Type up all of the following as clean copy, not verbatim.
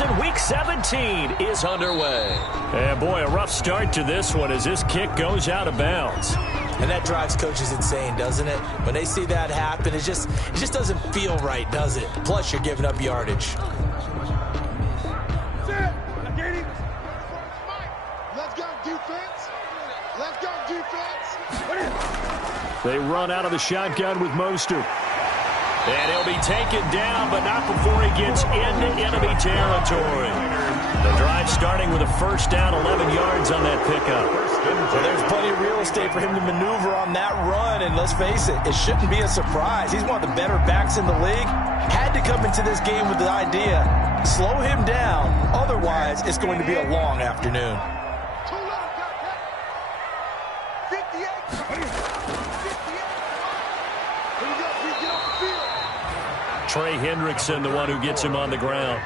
season. Week 17 is underway. And boy, a rough start to this one as this kick goes out of bounds. And that drives coaches insane, doesn't it? When they see that happen, it just doesn't feel right, does it? Plus, you're giving up yardage. Let's go, defense. Let's go, defense. They run out of the shotgun with Mostert. And he'll be taken down, but not before he gets into enemy territory. The drive starting with a first down, 11 yards on that pickup. Well, there's plenty of real estate for him to maneuver on that run, and let's face it shouldn't be a surprise. He's one of the better backs in the league. Had to come into this game with the idea, slow him down, otherwise it's going to be a long afternoon. Trey Hendrickson, the one who gets him on the ground.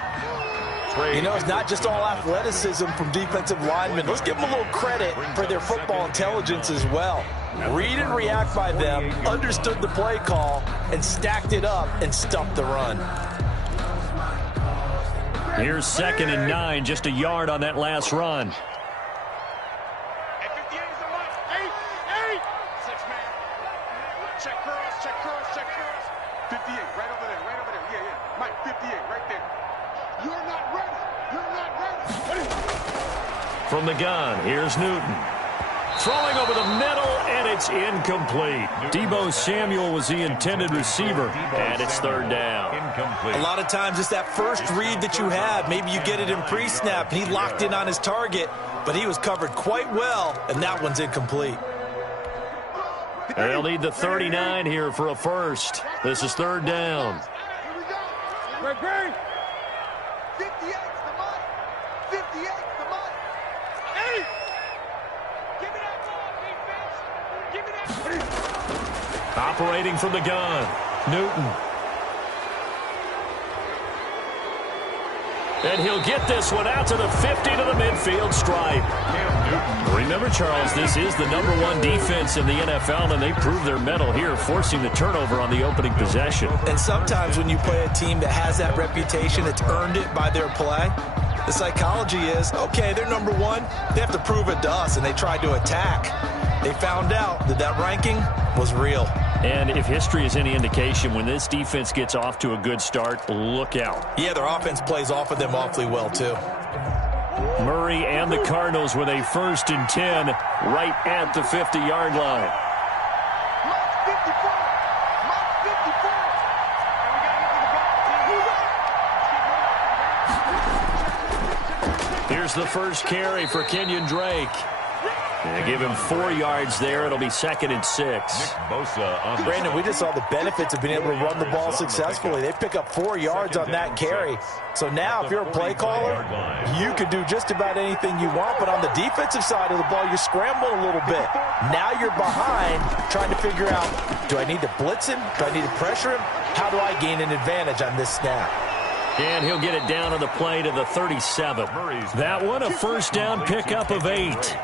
You know, it's not just all athleticism from defensive linemen. Let's give them a little credit for their football intelligence as well. Read and react by them, understood the play call, and stacked it up and stuffed the run. Here's 2nd and 9, just a yard on that last run. From the gun, here's Newton. Throwing over the middle, and it's incomplete. Deebo Samuel was the intended receiver, and it's 3rd down. A lot of times it's that first read that you have. Maybe you get it in pre-snap, and he locked in on his target, but he was covered quite well, and that one's incomplete. They'll need the 39 here for a first. This is 3rd down. Operating from the gun, Newton. And he'll get this one out to the 50 to the midfield stripe. Remember, Charles, this is the #1 defense in the NFL, and they prove their mettle here, forcing the turnover on the opening possession. And sometimes when you play a team that has that reputation, it's earned it by their play. The psychology is, okay, they're #1. They have to prove it to us, and they tried to attack. They found out that that ranking was real. And if history is any indication, when this defense gets off to a good start, look out. Yeah, their offense plays off of them awfully well, too. Murray and the Cardinals with a 1st and 10 right at the 50-yard line. Here's the first carry for Kenyon Drake. They give him 4 yards there. It'll be 2nd and 6. Brandon, we just saw the benefits of being able to run the ball successfully. They pick up 4 yards on that carry. So now if you're a play caller, you can do just about anything you want. But on the defensive side of the ball, you're scrambling a little bit. Now you're behind trying to figure out, do I need to blitz him? Do I need to pressure him? How do I gain an advantage on this snap? And he'll get it down on the play to the 37. That one a first down pickup of 8.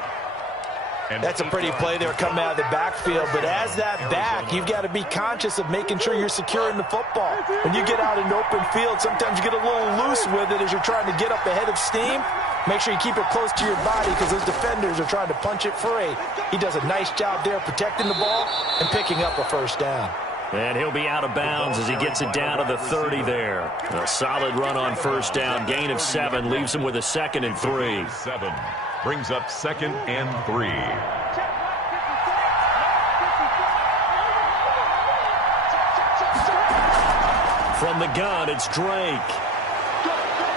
That's a pretty play there coming out of the backfield, but as that back, you've got to be conscious of making sure you're securing the football. When you get out in open field, sometimes you get a little loose with it as you're trying to get up ahead of steam. Make sure you keep it close to your body because those defenders are trying to punch it free. He does a nice job there protecting the ball and picking up a first down. And he'll be out of bounds as he gets it down to the 30 there. A solid run on first down. Gain of 7 leaves him with a 2nd and 3. 7 brings up 2nd and 3. From the gun, it's Drake.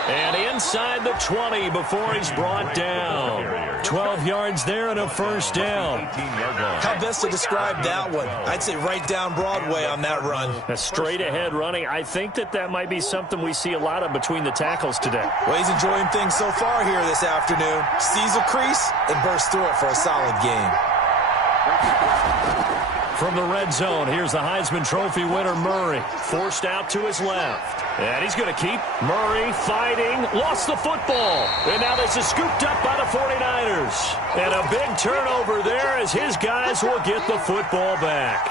And inside the 20 before he's brought down. 12 yards there and a first down. How best to describe that one? I'd say right down Broadway on that run. A straight ahead running. I think that might be something we see a lot of between the tackles today. Well, he's enjoying things so far here this afternoon. Sees a crease and bursts through it for a solid game. From the red zone, here's the Heisman Trophy winner, Murray. Forced out to his left. And he's going to keep. Murray fighting. Lost the football. And now this is scooped up by the 49ers. And a big turnover there as his guys will get the football back.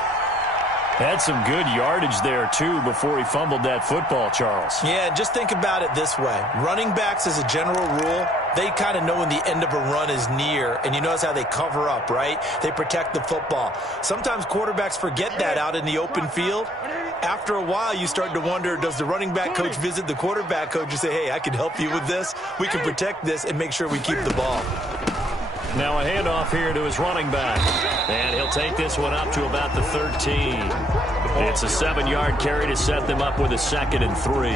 Had some good yardage there, too, before he fumbled that football, Charles. Yeah, just think about it this way. Running backs, as a general rule, they kind of know when the end of a run is near, and you notice how they cover up, right? They protect the football. Sometimes quarterbacks forget that out in the open field. After a while, you start to wonder, does the running back coach visit the quarterback coach and say, hey, I can help you with this. We can protect this and make sure we keep the ball. Now a handoff here to his running back. And he'll take this one up to about the 13. It's a 7-yard carry to set them up with a 2nd and 3.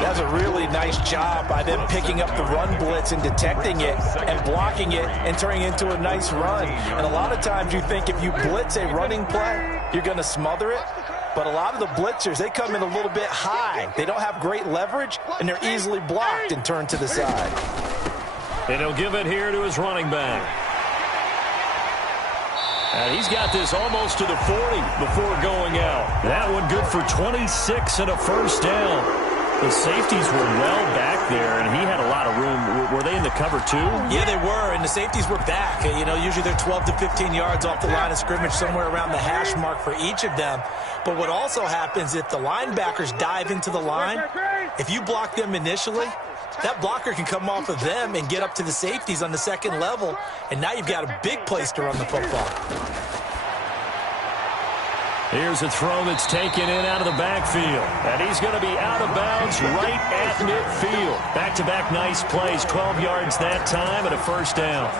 That's a really nice job by them picking up the run blitz and detecting it and blocking it and turning it into a nice run. And a lot of times you think if you blitz a running play, you're going to smother it. But a lot of the blitzers, they come in a little bit high. They don't have great leverage, and they're easily blocked and turned to the side. And he'll give it here to his running back. And he's got this almost to the 40 before going out. That one good for 26 and a first down. The safeties were well back there, and he had a lot of room. Were they in the cover, too? Yeah, they were, and the safeties were back. You know, usually they're 12 to 15 yards off the line of scrimmage, somewhere around the hash mark for each of them. But what also happens, if the linebackers dive into the line, if you block them initially, that blocker can come off of them and get up to the safeties on the second level, and now you've got a big place to run the football. Here's a throw that's taken in out of the backfield. And he's going to be out of bounds right at midfield. Back-to-back nice plays. 12 yards that time and a first down.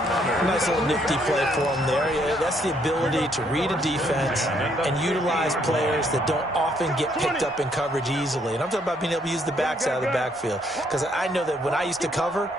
Nice little nifty play for him there. Yeah, that's the ability to read a defense and utilize players that don't often get picked up in coverage easily. And I'm talking about being able to use the backs out of the backfield. Because I know that when I used to cover,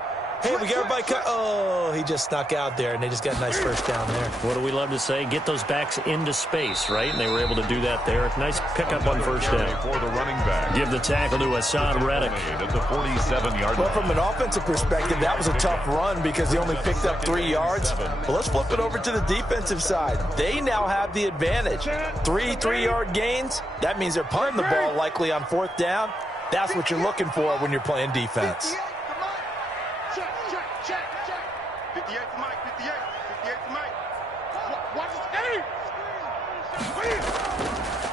hey, we got everybody cut. Oh, he just snuck out there, and they just got a nice first down there. What do we love to say? Get those backs into space, right? And they were able to do that there. Nice pickup on first down. For the running back. Give the tackle to Hassan Reddick. At the 47-yard line. Well, from an offensive perspective, that was a tough run because he only picked up 3 yards. But let's flip it over to the defensive side. They now have the advantage. 3 3-yard gains. That means they're punting the ball likely on 4th down. That's what you're looking for when you're playing defense. 58 to Mike, 58 to Mike. Watch his aim.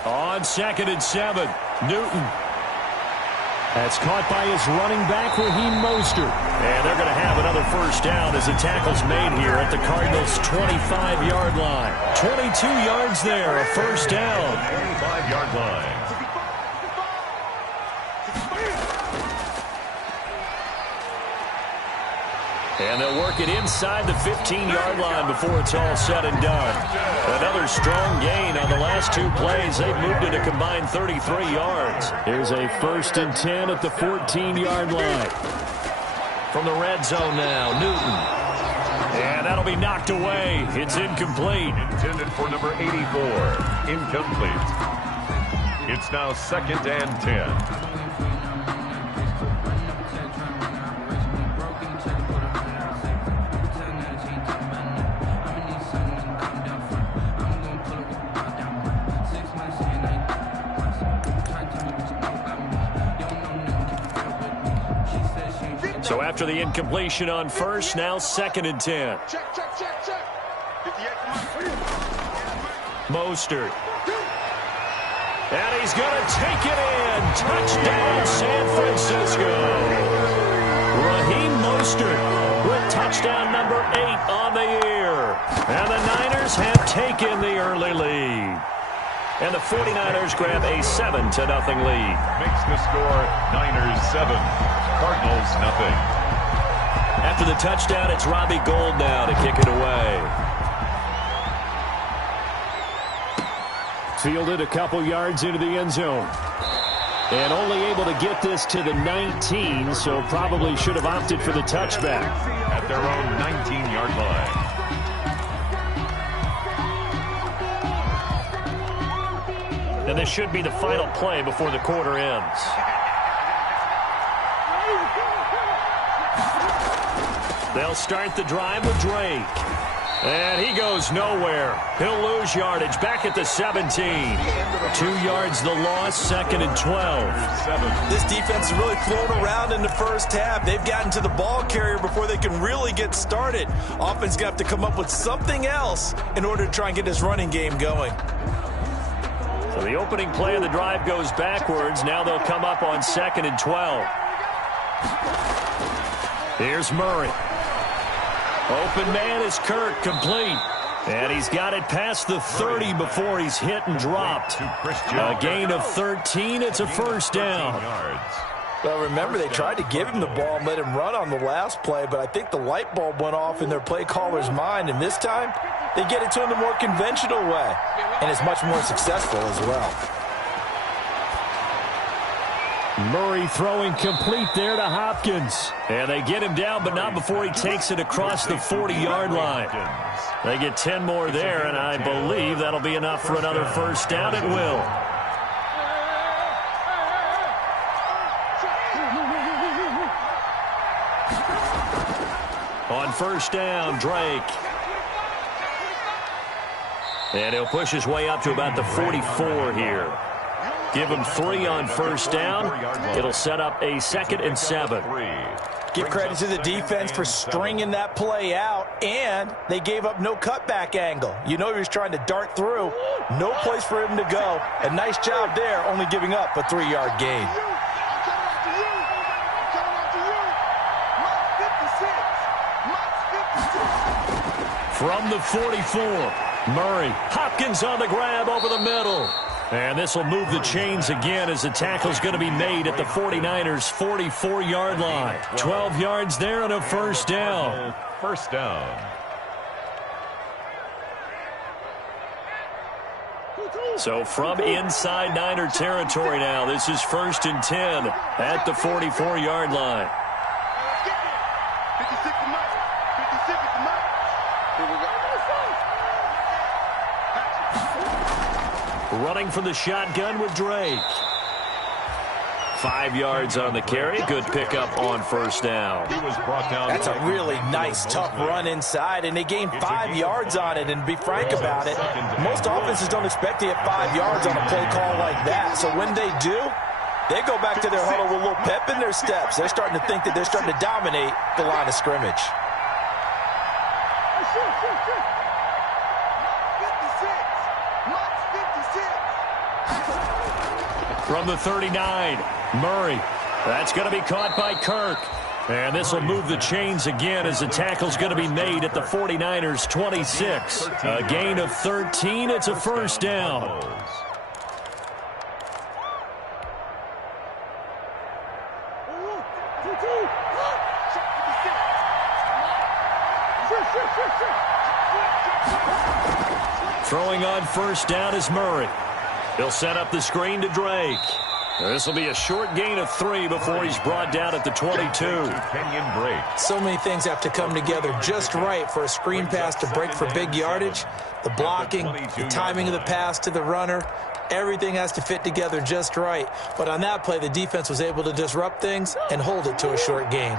On 2nd and 7, Newton. That's caught by his running back, Raheem Mostert. And they're going to have another first down as the tackle's made here at the Cardinals' 25-yard line. 22 yards there, a first down. 25-yard line. And they'll work it inside the 15-yard line before it's all said and done. Another strong gain on the last 2 plays. They've moved it a combined 33 yards. Here's a 1st and 10 at the 14-yard line. From the red zone now, Newton. And that'll be knocked away. It's incomplete. Intended for number 84. Incomplete. It's now 2nd and 10. So after the incompletion on first, now 2nd and 10. Check. 58 to Mike. Mostert. And he's going to take it in. Touchdown, San Francisco. Raheem Mostert with touchdown number 8 on the year. And the Niners have taken the early lead. And the 49ers grab a 7-0 lead. Makes the score Niners 7, Cardinals nothing. After the touchdown, it's Robbie Gould now to kick it away. Fielded a couple yards into the end zone. And only able to get this to the 19, so probably should have opted for the touchback. At their own 19-yard line. And this should be the final play before the quarter ends. They'll start the drive with Drake. And he goes nowhere. He'll lose yardage back at the 17. 2 yards the loss, 2nd and 12. This defense is really flown around in the first half. They've gotten to the ball carrier before they can really get started. Offense going to have to come up with something else in order to try and get this running game going. So So the opening play of the drive goes backwards. Now they'll come up on 2nd and 12. Here's Murray. Open man is Kirk, complete. And he's got it past the 30 before he's hit and dropped. A gain of 13. It's a first down. Well, remember, they tried to give him the ball and let him run on the last play, but I think the light bulb went off in their play caller's mind, and this time they get it to him the more conventional way, and it's much more successful as well. Murray throwing complete there to Hopkins. And they get him down, but not before he takes it across the 40-yard line. They get 10 more there, and I believe that'll be enough for another first down. It will. On first down, Drake. And he'll push his way up to about the 44 here. Give him 3 on first down. It'll set up a 2nd and 7. Give credit to the defense for stringing that play out, and they gave up no cutback angle. You know he was trying to dart through. No place for him to go. A nice job there, only giving up a 3-yard gain. From the 44, Murray. Hopkins on the grab over the middle. And this will move the chains again as the tackle's going to be made at the 49ers' 44-yard line. 12 yards there and a first down. First down. So from inside Niner territory now, this is 1st and 10 at the 44-yard line. 56 to Mike. 56 to Mike. Here we go. Running from the shotgun with Drake. 5 yards on the carry. Good pickup on first down. That's a really nice, tough run inside, and they gained 5 yards on it. And to be frank about it, most offenses don't expect to get 5 yards on a play call like that. So when they do, they go back to their huddle with a little pep in their steps. They're starting to think that they're starting to dominate the line of scrimmage. From the 39, Murray. That's going to be caught by Kirk. And this will move the chains again as the tackle's going to be made at the 49ers' 26. A gain of 13. It's a first down. Throwing on first down is Murray. He'll set up the screen to Drake. This will be a short gain of 3 before he's brought down at the 22. So many things have to come together just right for a screen pass to break for big yardage. The blocking, the timing of the pass to the runner, everything has to fit together just right. But on that play, the defense was able to disrupt things and hold it to a short gain.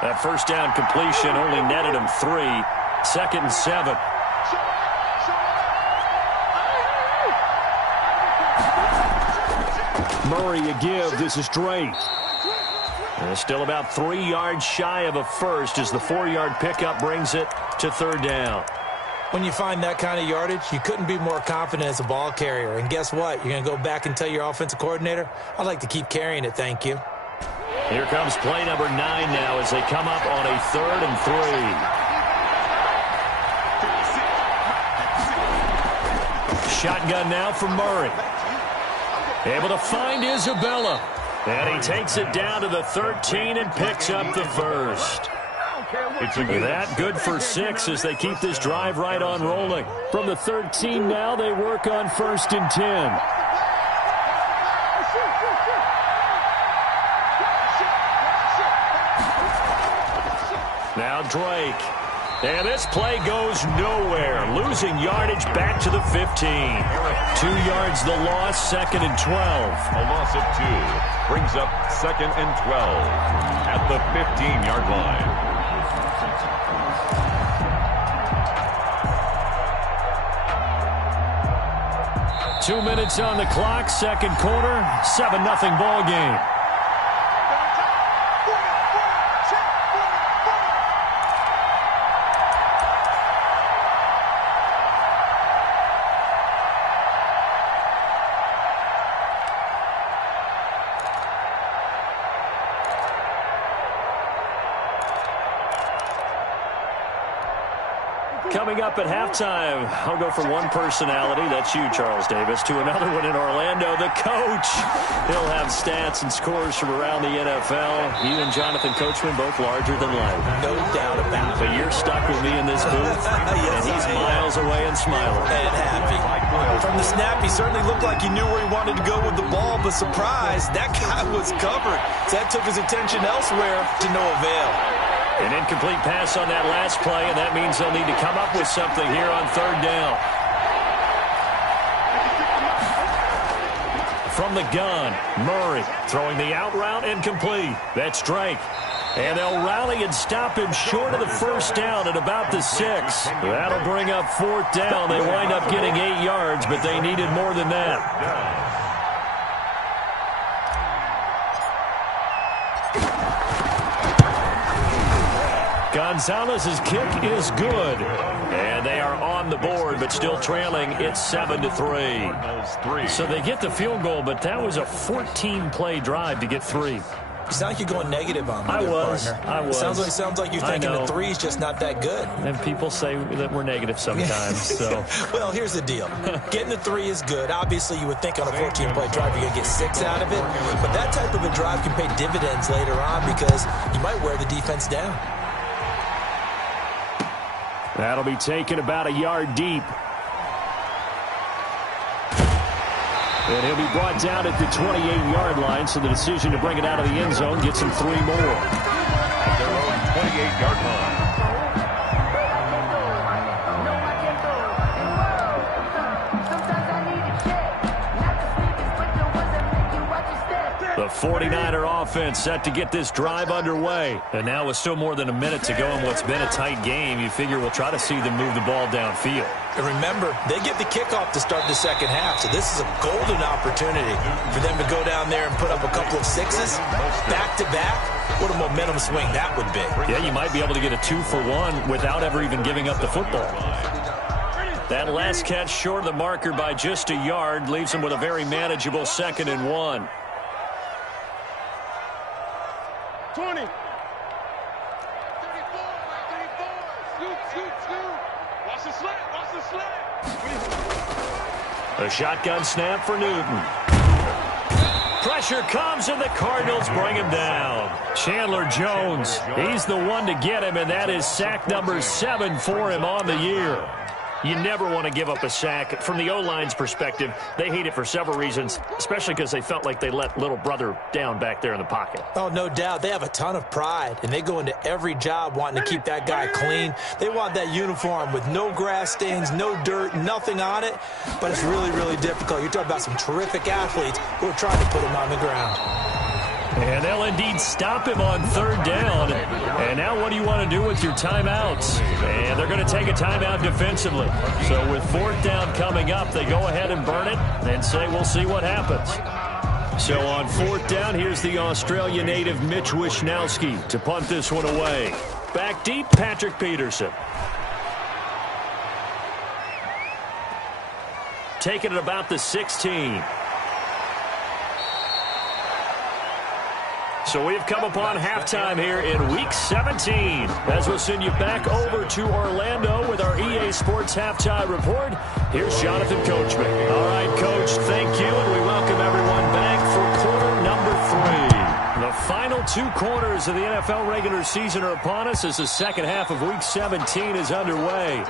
That first down completion only netted him 3. 2nd and 7. Murray a give. This is Drake. And still about 3 yards shy of a first as the 4-yard pickup brings it to 3rd down. When you find that kind of yardage, you couldn't be more confident as a ball carrier. And guess what? You're going to go back and tell your offensive coordinator, I'd like to keep carrying it, thank you. Here comes play number 9 now as they come up on a 3rd and 3. Shotgun now for Murray. Able to find Isabella. And he takes it down to the 13 and picks up the first. That good for 6 as they keep this drive right on rolling. From the 13 now, they work on 1st and 10. Now Drake. And this play goes nowhere. Losing yardage back to the 15. 2 yards the loss, 2nd and 12. A loss of 2 brings up 2nd and 12 at the 15-yard line. Two minutes on the clock, second quarter, 7-0 ball game. Coming up at halftime, I'll go from one personality, that's you, Charles Davis, to another one in Orlando, the coach. He'll have stats and scores from around the NFL. You and Jonathan Coachman both larger than life. No doubt about it. But you're stuck with me in this booth, yes, and he's miles away and smiling. And happy. From the snap, he certainly looked like he knew where he wanted to go with the ball, but surprise, that guy was covered. So that took his attention elsewhere to no avail. An incomplete pass on that last play, and that means they'll need to come up with something here on third down. From the gun, Murray throwing the out route incomplete. That's Drake. And they'll rally and stop him short of the first down at about the 6. That'll bring up fourth down. They wind up getting 8 yards, but they needed more than that. Gonzalez's kick is good. And they are on the board, but still trailing. It's 7-3. So they get the field goal, but that was a 14-play drive to get 3. You sound like you're going negative on me, I was. Sounds like you're thinking the 3's just not that good. And people say that we're negative sometimes. So, well, here's the deal. Getting the 3 is good. Obviously, you would think on a 14-play drive you're going to get 6 out of it. But that type of a drive can pay dividends later on because you might wear the defense down. That'll be taken about a yard deep. And he'll be brought down at the 28-yard line, so the decision to bring it out of the end zone gets him 3 more. At their own 28-yard line. The 49er offense set to get this drive underway. And now with still more than a minute to go in what's been a tight game, you figure we'll try to see them move the ball downfield. And remember, they get the kickoff to start the second half, so this is a golden opportunity for them to go down there and put up a couple of 6s back-to-back. What a momentum swing that would be. Yeah, you might be able to get a 2-for-1 without ever even giving up the football. That last catch short of the marker by just a yard leaves them with a very manageable 2nd and 1. 20. 34. Scoot. Watch the slap. A shotgun snap for Newton. Pressure comes, and the Cardinals bring him down. Chandler Jones, he's the one to get him, and that is sack number 7 for him on the year. You never want to give up a sack. From the O-line's perspective, they hate it for several reasons, especially because they felt like they let little brother down back there in the pocket. Oh, no doubt. They have a ton of pride, and they go into every job wanting to keep that guy clean. They want that uniform with no grass stains, no dirt, nothing on it, but it's really, really difficult. You're talking about some terrific athletes who are trying to put him on the ground. And they'll indeed stop him on third down. And now what do you want to do with your timeouts? And they're going to take a timeout defensively. So with fourth down coming up, they go ahead and burn it and say we'll see what happens. So on fourth down, here's the Australia native Mitch Wishnowski to punt this one away. Back deep, Patrick Peterson. Taking it about the 16. So we've come upon halftime here in Week 17. As we'll send you back over to Orlando with our EA Sports Halftime Report, here's Jonathan Coachman. All right, Coach, thank you, and we welcome everyone back for quarter number 3. The final 2 quarters of the NFL regular season are upon us as the second half of Week 17 is underway.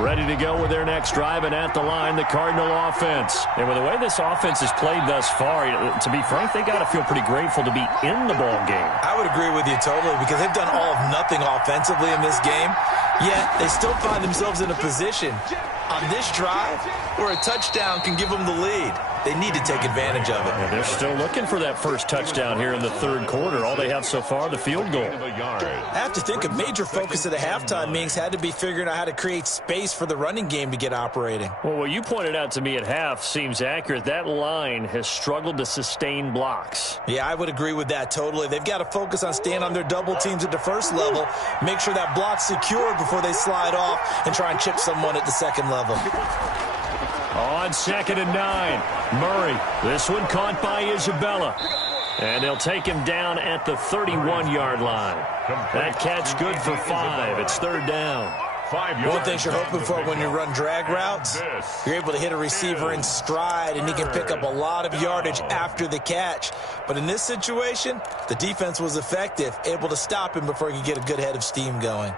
Ready to go with their next drive, and at the line, the Cardinal offense. And with the way this offense has played thus far, to be frank, they got to feel pretty grateful to be in the ball game. I would agree with you totally because they've done all of nothing offensively in this game, yet they still find themselves in a position on this drive where a touchdown can give them the lead. They need to take advantage of it. And they're still looking for that first touchdown here in the third quarter. All they have so far, the field goal. I have to think a major focus of the halftime meetings had to be figuring out how to create space for the running game to get operating. Well, what you pointed out to me at half seems accurate. That line has struggled to sustain blocks. Yeah, I would agree with that totally. They've got to focus on staying on their double teams at the first level, make sure that block's secured before they slide off and try and chip someone at the second level. On 2nd and 9, Murray. This one caught by Isabella. And they'll take him down at the 31-yard line. That catch good for 5. It's 3rd down. One thing you're hoping for when you run drag routes, you're able to hit a receiver in stride, and he can pick up a lot of yardage after the catch. But in this situation, the defense was effective, able to stop him before he could get a good head of steam going.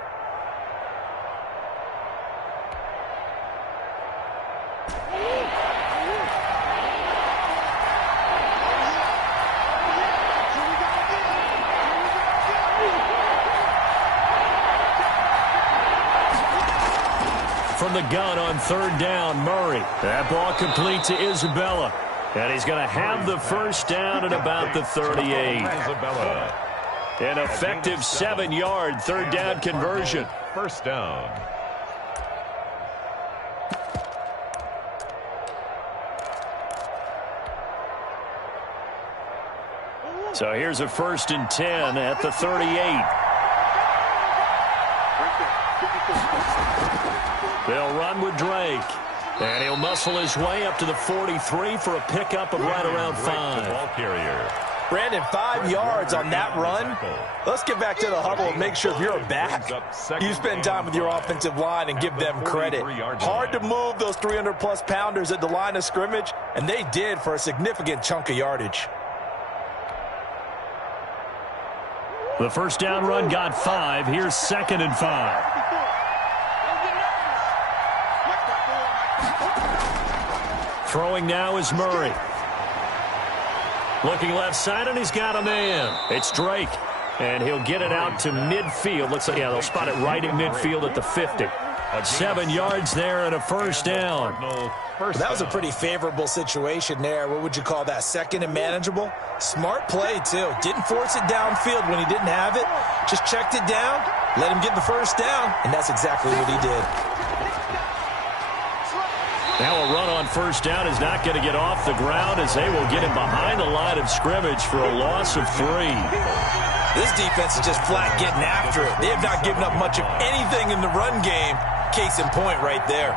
From the gun on 3rd down, Murray. That ball complete to Isabella. And he's going to have the first down at about the 38. Isabella. An effective 7-yard 3rd down conversion. First down. So here's a 1st and 10 at the 38. They'll run with Drake. And he'll muscle his way up to the 43 for a pickup of right around 5. Ball carrier. Brandon, 5 yards on that run. Let's get back to the huddle and make sure if you're a back, you spend time with your offensive line and give them credit. Hard to move those 300-plus pounders at the line of scrimmage, and they did for a significant chunk of yardage. The first down run got 5. Here's 2nd and 5. Throwing now is Murray. Looking left side, and he's got a man. It's Drake. And he'll get it out to midfield. Looks like, yeah, they'll spot it right in midfield at the 50. 7 yards there and a first down. That was a pretty favorable situation there. What would you call that? 2nd and manageable? Smart play, too. Didn't force it downfield when he didn't have it. Just checked it down, let him get the first down, and that's exactly what he did. Now a run on first down is not going to get off the ground as they will get him behind the line of scrimmage for a loss of 3. This defense is just flat getting after it. They have not given up much of anything in the run game. Case in point right there.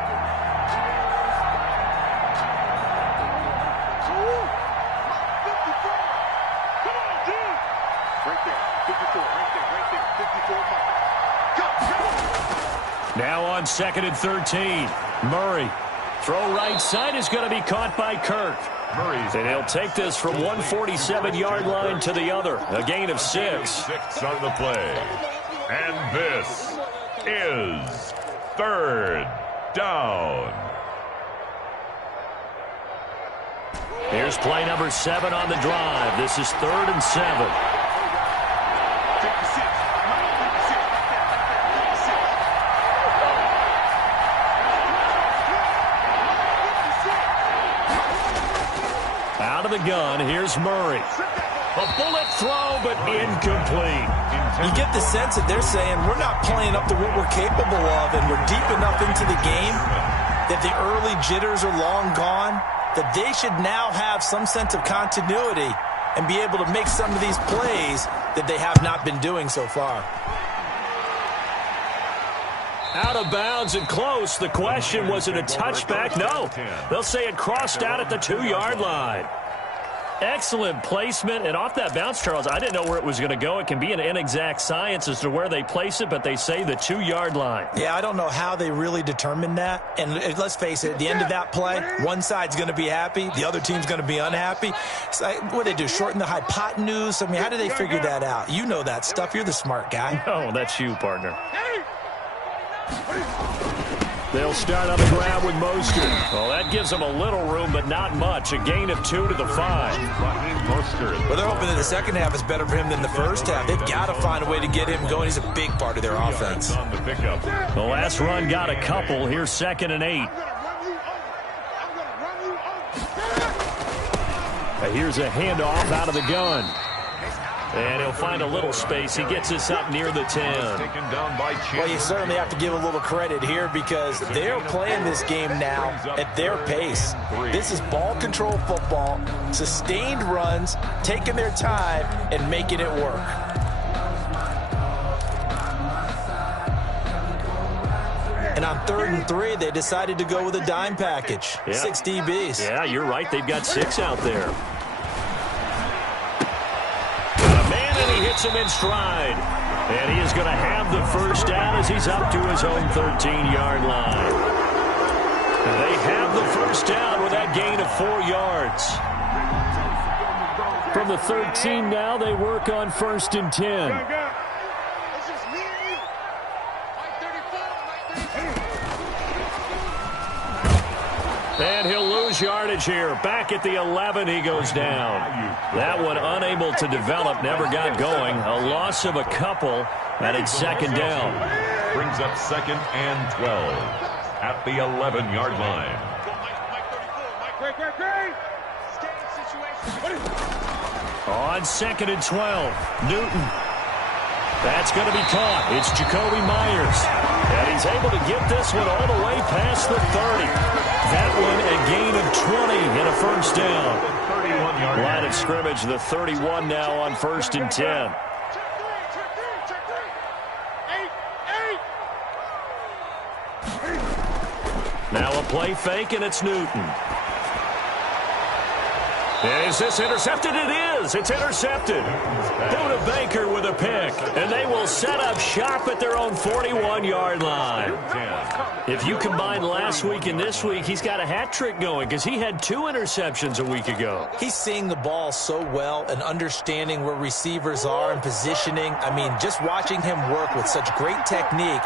Now on 2nd and 13, Murray. Throw right side is going to be caught by Kirk. And he'll take this from 147-yard line to the other. A gain of 6. 6 on the play. And this is 3rd down. Here's play number 7 on the drive. This is 3rd and 7. Out of the gun, here's Murray. A bullet throw, but incomplete. You get the sense that they're saying we're not playing up to what we're capable of, and we're deep enough into the game that the early jitters are long gone, that they should now have some sense of continuity and be able to make some of these plays that they have not been doing so far. Out of bounds and close. The question, was it a touchback? No. They'll say it crossed out at the 2-yard line. Excellent placement, and off that bounce, Charles, I didn't know where it was going to go. It can be an inexact science as to where they place it, but they say the 2-yard line. Yeah, I don't know how they really determined that. And let's face it, at the end of that play, one side's going to be happy, the other team's going to be unhappy. So what do they do, shorten the hypotenuse? I mean, how do they figure that out? You know that stuff. You're the smart guy. No, that's you, partner. They'll start on the ground with Mostert. Well, that gives them a little room, but not much. A gain of 2 to the 5. Well, they're hoping that the second half is better for him than the first half. They've got to find a way to get him going. He's a big part of their offense. The last run got a couple. Here's 2nd and 8. Here's a handoff out of the gun. And he'll find a little space. He gets us up near the 10. Taken down by Well, you certainly have to give a little credit here because they're playing this game now at their pace. This is ball control football, sustained runs, taking their time, and making it work. And on 3rd and 3, they decided to go with a dime package. Yeah. 6 DBs. Yeah, you're right. They've got 6 out there. Man, and he hits him in stride. And he is going to have the first down as he's up to his own 13-yard line. And they have the first down with that gain of 4 yards. From the 13 now, they work on 1st and 10. And he'll lose yardage here. Back at the 11, he goes down. That one unable to develop, never got going. A loss of a couple, and it's 2nd down. Brings up 2nd and 12 at the 11-yard line. On 2nd and 12, Newton. That's going to be caught. It's Jacoby Myers. And he's able to get this one all the way past the 30. That one a gain of 20 and a first down. 31-yard Line of scrimmage, the 31 now on 1st and 10. Now a play fake, and it's Newton. Is this intercepted? It is. It's intercepted. Buda Baker with a pick. And they will set up shop at their own 41-yard line. If you combine last week and this week, he's got a hat trick going because he had 2 interceptions a week ago. He's seeing the ball so well and understanding where receivers are and positioning. I mean, just watching him work with such great technique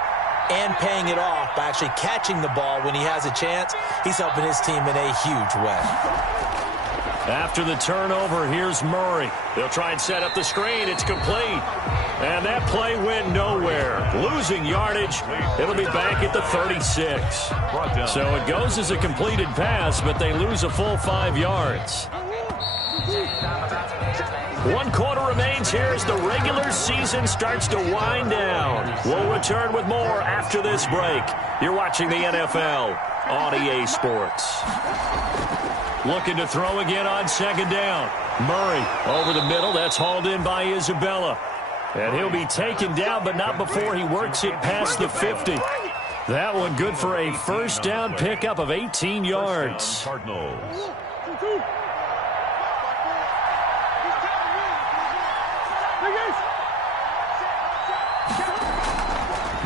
and paying it off by actually catching the ball when he has a chance, he's helping his team in a huge way. After the turnover, here's Murray. They'll try and set up the screen. It's complete. And that play went nowhere. Losing yardage. It'll be back at the 36. So it goes as a completed pass, but they lose a full 5 yards. 1 quarter remains here as the regular season starts to wind down. We'll return with more after this break. You're watching the NFL on EA Sports. Looking to throw again on 2nd down. Murray over the middle. That's hauled in by Isabella. And he'll be taken down, but not before he works it past the 50. That one good for a first down pickup of 18 yards. Cardinals.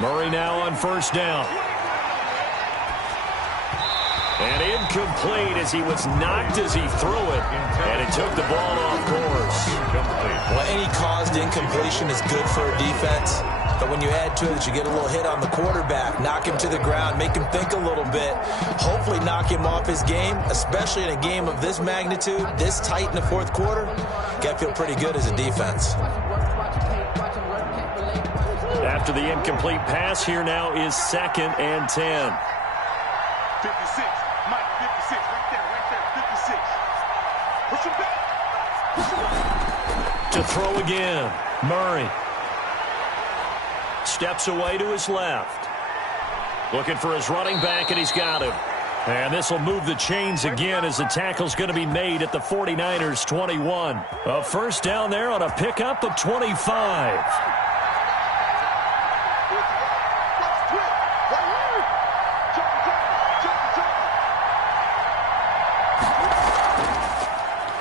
Murray now on 1st down. And incomplete as he was knocked as he threw it. And it took the ball off course. Well, any caused incompletion is good for a defense. But when you add to it that you get a little hit on the quarterback, knock him to the ground, make him think a little bit, hopefully knock him off his game, especially in a game of this magnitude, this tight in the 4th quarter, got to feel pretty good as a defense. After the incomplete pass, here now is 2nd and 10. 56. Mike, 56. Right there. 56. Push him back. Push him back. To throw again. Murray. Steps away to his left. Looking for his running back, and he's got him. And this will move the chains again as the tackle's going to be made at the 49ers 21. A first down there on a pickup of 25.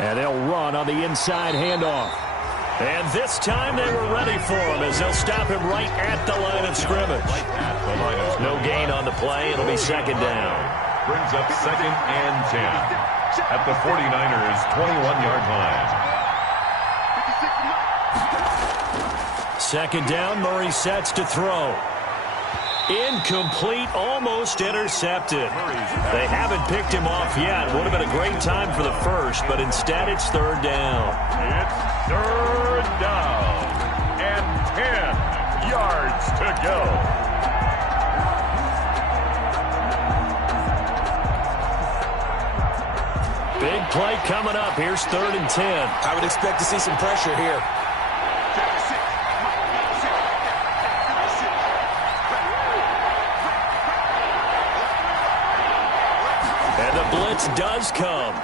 And they'll run on the inside handoff. And this time they were ready for him as they'll stop him right at the line of scrimmage. No gain on the play. It'll be 2nd down. Brings up 2nd and 10 at the 49ers 21-yard line. 2nd down. Murray sets to throw. Incomplete, almost intercepted. They haven't picked him off yet. Would have been a great time for the first, but instead it's 3rd down. It's 3rd down and 10 yards to go. Big play coming up. Here's 3rd and 10. I would expect to see some pressure here. 56. And the blitz does come.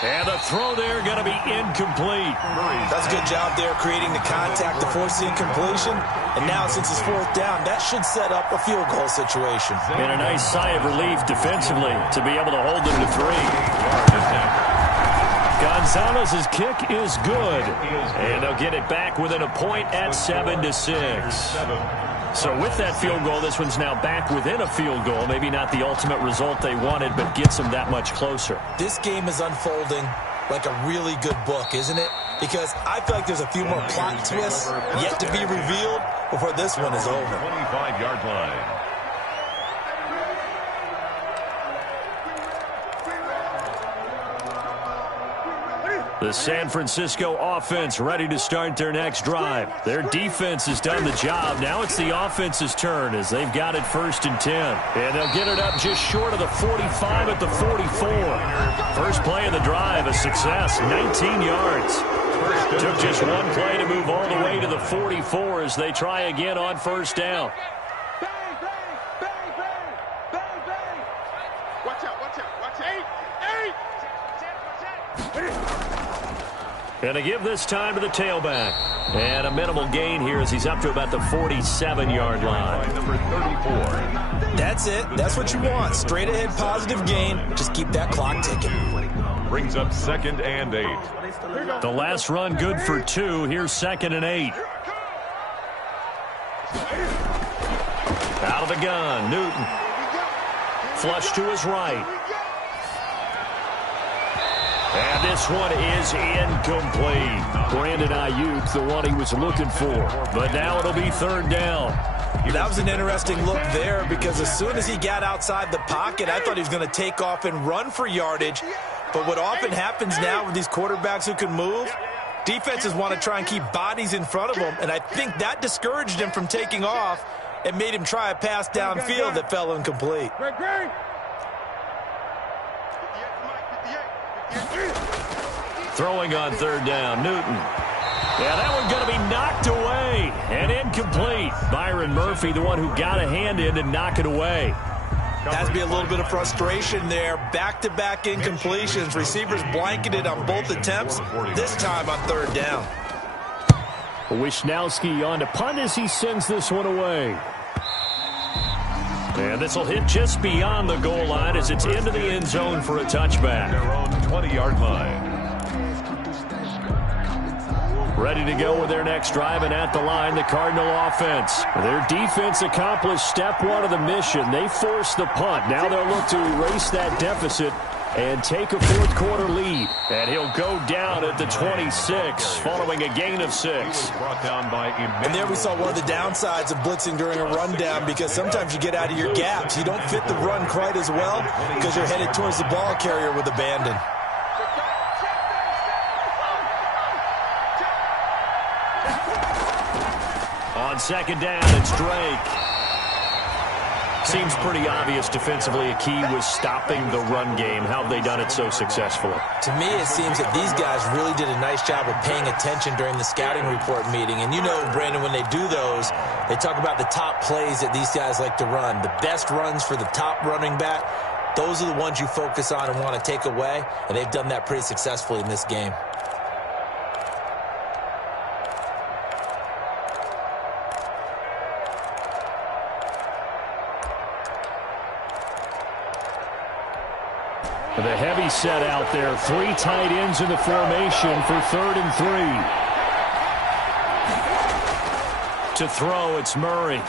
And the throw there going to be incomplete. That's a good job there creating the contact to force the incompletion. And now since it's 4th down, that should set up a field goal situation. And a nice sigh of relief defensively to be able to hold them to 3. Gonzalez's kick is good. And they'll get it back within a point at 7-6. So with that field goal, this one's now back within a field goal. Maybe not the ultimate result they wanted, but gets them that much closer. This game is unfolding like a really good book, isn't it? Because I feel like there's a few more plot twists yet to be revealed before this one is over. 25-yard line. The San Francisco offense ready to start their next drive. Their defense has done the job. Now it's the offense's turn as they've got it 1st and 10. And they'll get it up just short of the 45 at the 44. First play of the drive, a success, 19 yards. Took just one play to move all the way to the 44 as they try again on 1st down. Watch out, watch out, watch out. 8. And to give this time to the tailback. And a minimal gain here as he's up to about the 47-yard line. Number 34. That's it. That's what you want. Straight ahead positive gain. Just keep that clock ticking. Brings up 2nd and 8. The last run good for 2. Here's 2nd and 8. Out of the gun, Newton. Flush to his right. And this one is incomplete. Brandon Ayuk, the one he was looking for. But now it'll be 3rd down. That was an interesting look there because as soon as he got outside the pocket, I thought he was going to take off and run for yardage. But what often happens now with these quarterbacks who can move, defenses want to try and keep bodies in front of them. And I think that discouraged him from taking off and made him try a pass downfield that fell incomplete. Throwing on 3rd down, Newton. Yeah, that one going to be knocked away and incomplete. Byron Murphy, the one who got a hand in and knock it away. Has to be a little bit of frustration there. Back-to-back incompletions. Receivers blanketed on both attempts, this time on 3rd down. Wisnowski on to punt as he sends this one away. And this will hit just beyond the goal line as it's into the end zone for a touchback. Their own 20-yard line. Ready to go with their next drive, and at the line, the Cardinal offense. Their defense accomplished step 1 of the mission. They forced the punt. Now they'll look to erase that deficit and take a 4th quarter lead. And he'll go down at the 26 following a gain of 6. Brought down by And there we saw one of the downsides of blitzing during a rundown because sometimes you get out of your gaps. You don't fit the run quite as well because you're headed towards the ball carrier with abandon. On 2nd down, it's Drake. Seems pretty obvious defensively a key was stopping the run game. How have they done it so successfully? To me, it seems that these guys really did a nice job of paying attention during the scouting report meeting. And you know, Brandon, when they do those, they talk about the top plays that these guys like to run. The best runs for the top running back, those are the ones you focus on and want to take away. And they've done that pretty successfully in this game. The heavy set out there. 3 tight ends in the formation for 3rd and 3. To throw, it's Murray.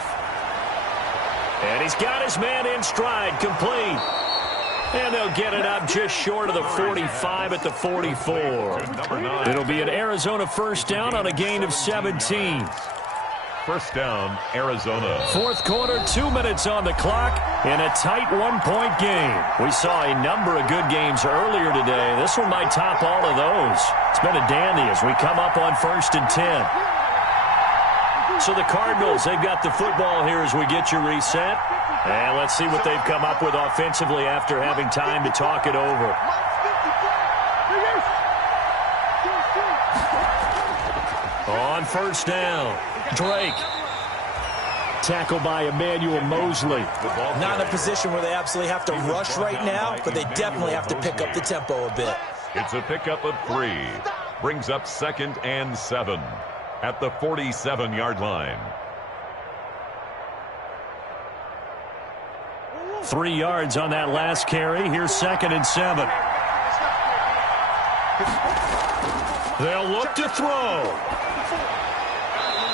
And he's got his man in stride, complete. And they'll get it up just short of the 45 at the 44. It'll be an Arizona 1st down on a gain of 17. 1st down, Arizona. 4th quarter, 2 minutes on the clock in a tight 1-point game. We saw a number of good games earlier today. This one might top all of those. It's been a dandy as we come up on 1st and 10. So the Cardinals, they've got the football here as we get you reset. And let's see what they've come up with offensively after having time to talk it over. On first down, Drake. Tackled by Emmanuel Mosley. Not in a position where they absolutely have to rush right now, but they definitely have to pick up the tempo a bit. It's a pickup of 3. Brings up 2nd and 7 at the 47-yard line. 3 yards on that last carry. Here's 2nd and 7. They'll look to throw.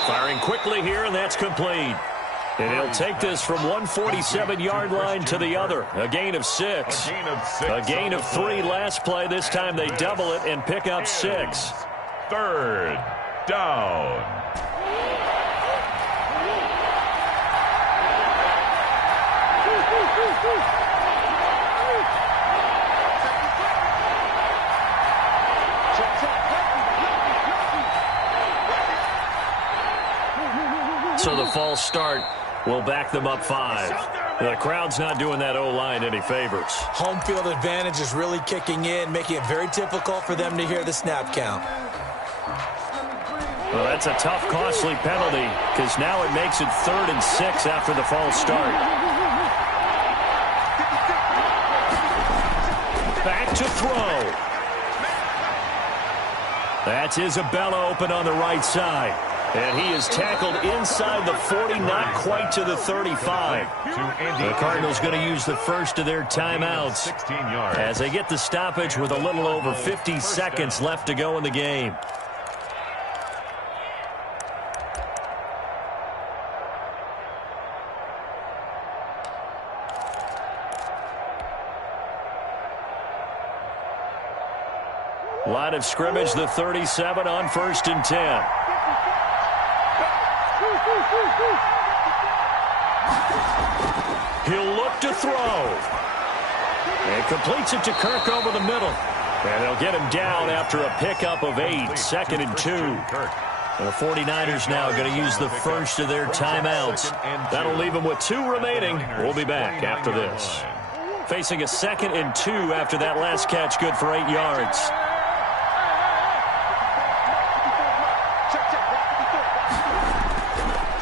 Firing quickly here, and that's complete. And he'll take this from one 47-yard line to the other. A gain of 6. A gain of 3 last play. This time they double it and pick up 6. 3rd down. So the false start will back them up 5. The crowd's not doing that O-line any favors. Home field advantage is really kicking in, making it very difficult for them to hear the snap count. Well, that's a tough, costly penalty because now it makes it 3rd and 6 after the false start. Back to throw. That's Isabella open on the right side. And he is tackled inside the 40, not quite to the 35. The Cardinals going to use the first of their timeouts as they get the stoppage with a little over 50 seconds left to go in the game. Line of scrimmage, the 37 on 1st and 10. He'll look to throw. And completes it to Kirk over the middle. And they'll get him down after a pickup of 8, 2nd and 2. The 49ers now going to use the first of their timeouts. That'll leave them with 2 remaining. We'll be back after this. Facing a 2nd and 2 after that last catch, good for 8 yards.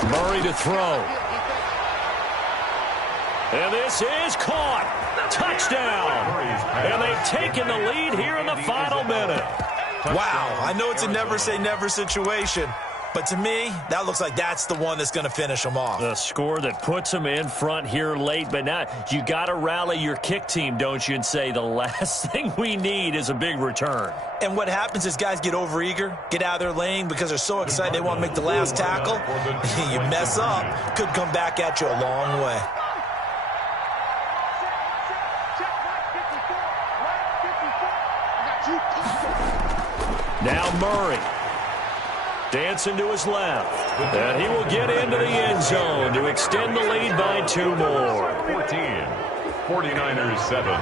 Murray to throw. And this is caught. Touchdown. And they've taken the lead here in the final minute. Wow, I know it's a never-say-never situation, but to me, that looks like that's the one that's going to finish them off. The score that puts them in front here late, but now you got to rally your kick team, don't you, and say the last thing we need is a big return. And what happens is guys get overeager, get out of their lane because they're so excited they want to make the last tackle. You mess up, could come back at you a long way. Now Murray. Dancing to his left. And he will get into the end zone to extend the lead by 2 more. 14. 49ers 7.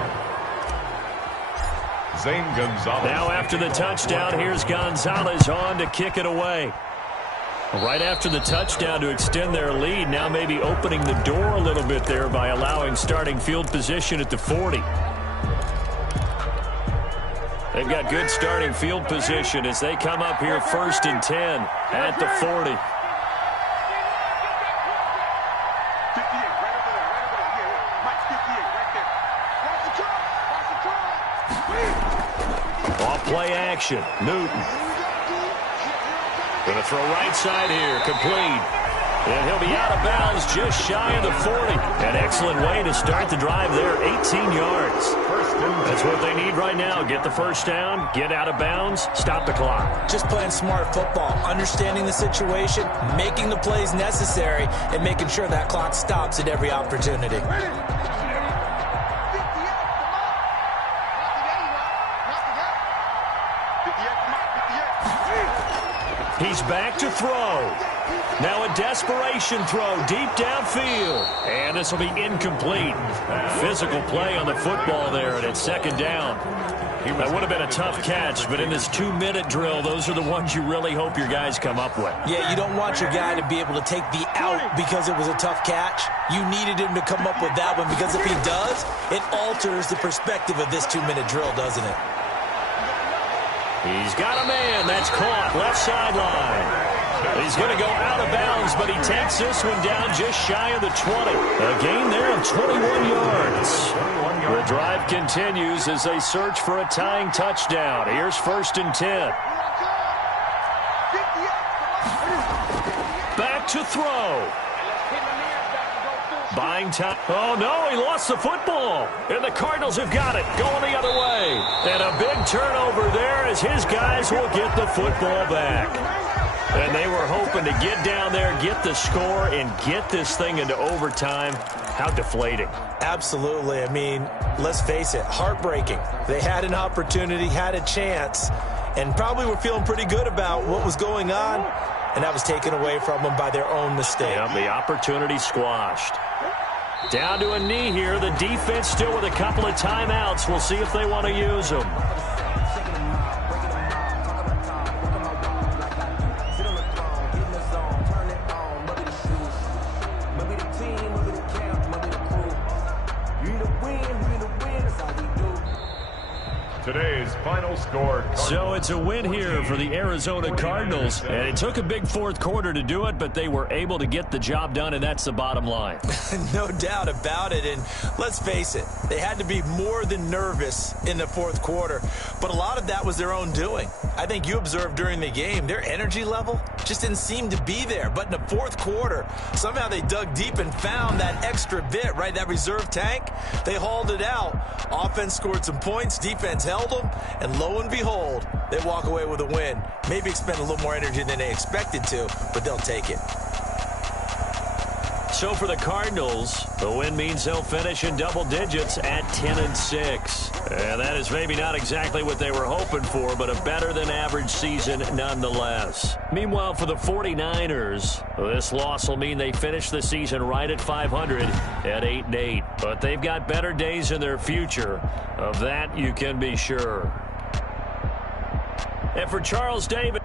Zane Gonzalez. Now after the touchdown, here's Gonzalez on to kick it away. Right after the touchdown to extend their lead, now maybe opening the door a little bit there by allowing starting field position at the 40. They've got good starting field position as they come up here 1st and 10 at the 40. 58, right over there, right over there. Yeah, Mike's 58, right there. Watch the draw. Off play action. Newton. Going to throw right side here. Complete. And he'll be out of bounds just shy of the 40. An excellent way to start the drive there. 18 yards. That's what they need right now. Get the first down, get out of bounds, stop the clock. Just playing smart football, understanding the situation, making the plays necessary, and making sure that clock stops at every opportunity. He's back to throw. Now a desperation throw deep downfield. And this will be incomplete. Physical play on the football there, and it's 2nd down. That would have been a tough catch, but in this 2-minute drill, those are the ones you really hope your guys come up with. Yeah, you don't want your guy to be able to take the out because it was a tough catch. You needed him to come up with that one because if he does, it alters the perspective of this 2-minute drill, doesn't it? He's got a man. That's caught. Left sideline. He's going to go out of bounds, but he takes this one down just shy of the 20. A gain there of 21 yards. The drive continues as they search for a tying touchdown. Here's 1st and 10. Back to throw. Buying time. Oh, no, he lost the football. And the Cardinals have got it. Going the other way. And a big turnover there as his guys will get the football back. And they were hoping to get down there, get the score, and get this thing into overtime. How deflating. Absolutely. I mean, let's face it, heartbreaking. They had an opportunity, had a chance, and probably were feeling pretty good about what was going on, and that was taken away from them by their own mistake. Yeah, the opportunity squashed. Down to a knee here. The defense still with a couple of timeouts. We'll see if they want to use them. Today's final score. So it's a win here for the Arizona Cardinals. And it took a big fourth quarter to do it, but they were able to get the job done, and that's the bottom line. No doubt about it. And let's face it, they had to be more than nervous in the fourth quarter. But a lot of that was their own doing. I think you observed during the game, their energy level just didn't seem to be there. But in the fourth quarter, somehow they dug deep and found that extra bit, right? That reserve tank. They hauled it out. Offense scored some points. Defense held them. And lo and behold, they walk away with a win. Maybe expend a little more energy than they expected to, but they'll take it. So for the Cardinals, the win means they'll finish in double digits at 10-6. And that is maybe not exactly what they were hoping for, but a better-than-average season nonetheless. Meanwhile, for the 49ers, this loss will mean they finish the season right at 500 at 8-8. But they've got better days in their future. Of that, you can be sure. And for Charles Davis.